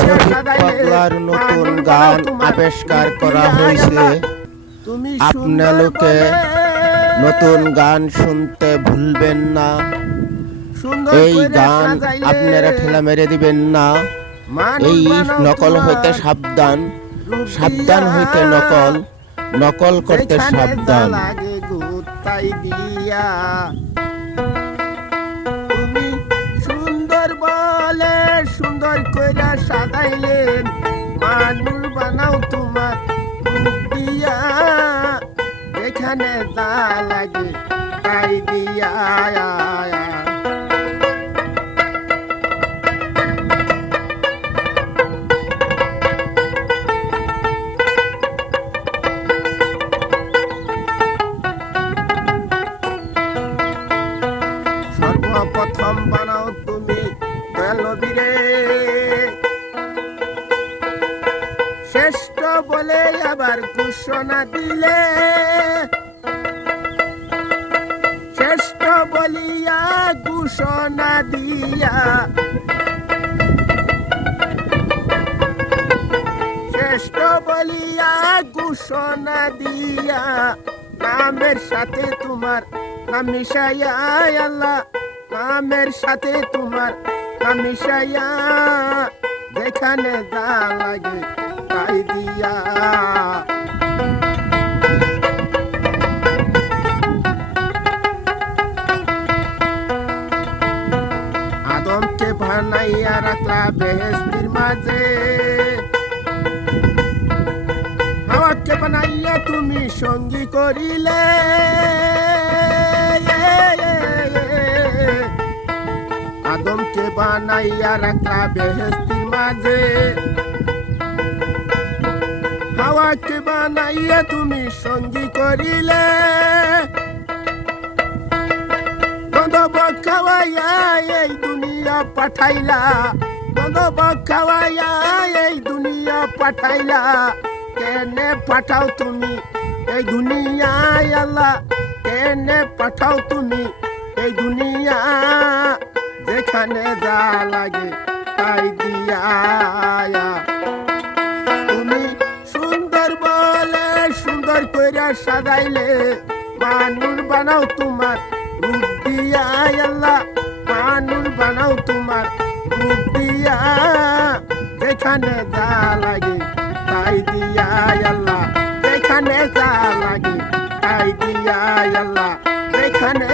শফিক পাগলার নতুন গান আবিষ্কার করা হয়েছে। আপনালোকে নতুন গান শুনতে ভুলবেন না। এই গান আপনারা ঠেলা মেরে দিবেন না। এই নকল হইতে সাবধান, সাবধান হইতে নকল, নকল করতে সাবধান। তুমি সুন্দর বলে সুন্দর কইরা সাজাইলেন, মানুষ বানাও তোমার রূপ দিয়া, এখানে যা লাগে তাই দিয়া। সর্বপ্রথম বানাও তুমি দয়াল নবীরে শ্রেষ্ঠ বলে আবার ঘোষণা দিলে, শ্রেষ্ঠ বলিয়া ঘোষণা দিয়া, শ্রেষ্ঠ বলিয়া ঘোষণা দিয়া, নামের সাথে তোমার নাম মিশাইয়া আল্লাহ, নামের সাথে তোমার নাম মিশাইয়া, যেখানে যা লাগে তাই দিয়া। আদমকে বানাইয়া রাখলা বেহেশতের মাঝে, হাওয়াকে বানাইয়া তুমি সঙ্গী করিলে, আদমকে বানাইয়া রাখলা বেহেশতের মাঝে, হাওয়াকে বানাইয়া তুমি সঙ্গী করিলে, গন্ধব খাওয়াইয়া এই দুনিয়া পাঠাইলা, গন্ধব খাওয়াইয়া এই দুনিয়া পাঠাইলা, কেনে পাঠাও তুমি এই দুনিয়ায় আল্লাহ, কেনে পাঠাও তুমি এই দুনিয়া, যেখানে যা লাগে তাই দিয়া। তুমি সুন্দর বলে সুন্দর কইরা সাজাইলে, মানুষ বানাও তোমার রূপ দিয়া আল্লাহ, মানুষ বানাও তোমার রূপ দিয়া, যেখানে যা লাগে তাই দিয়া আল্লাহ, যেখানে যা লাগে তাই দিয়া আল্লাহ, যেখানে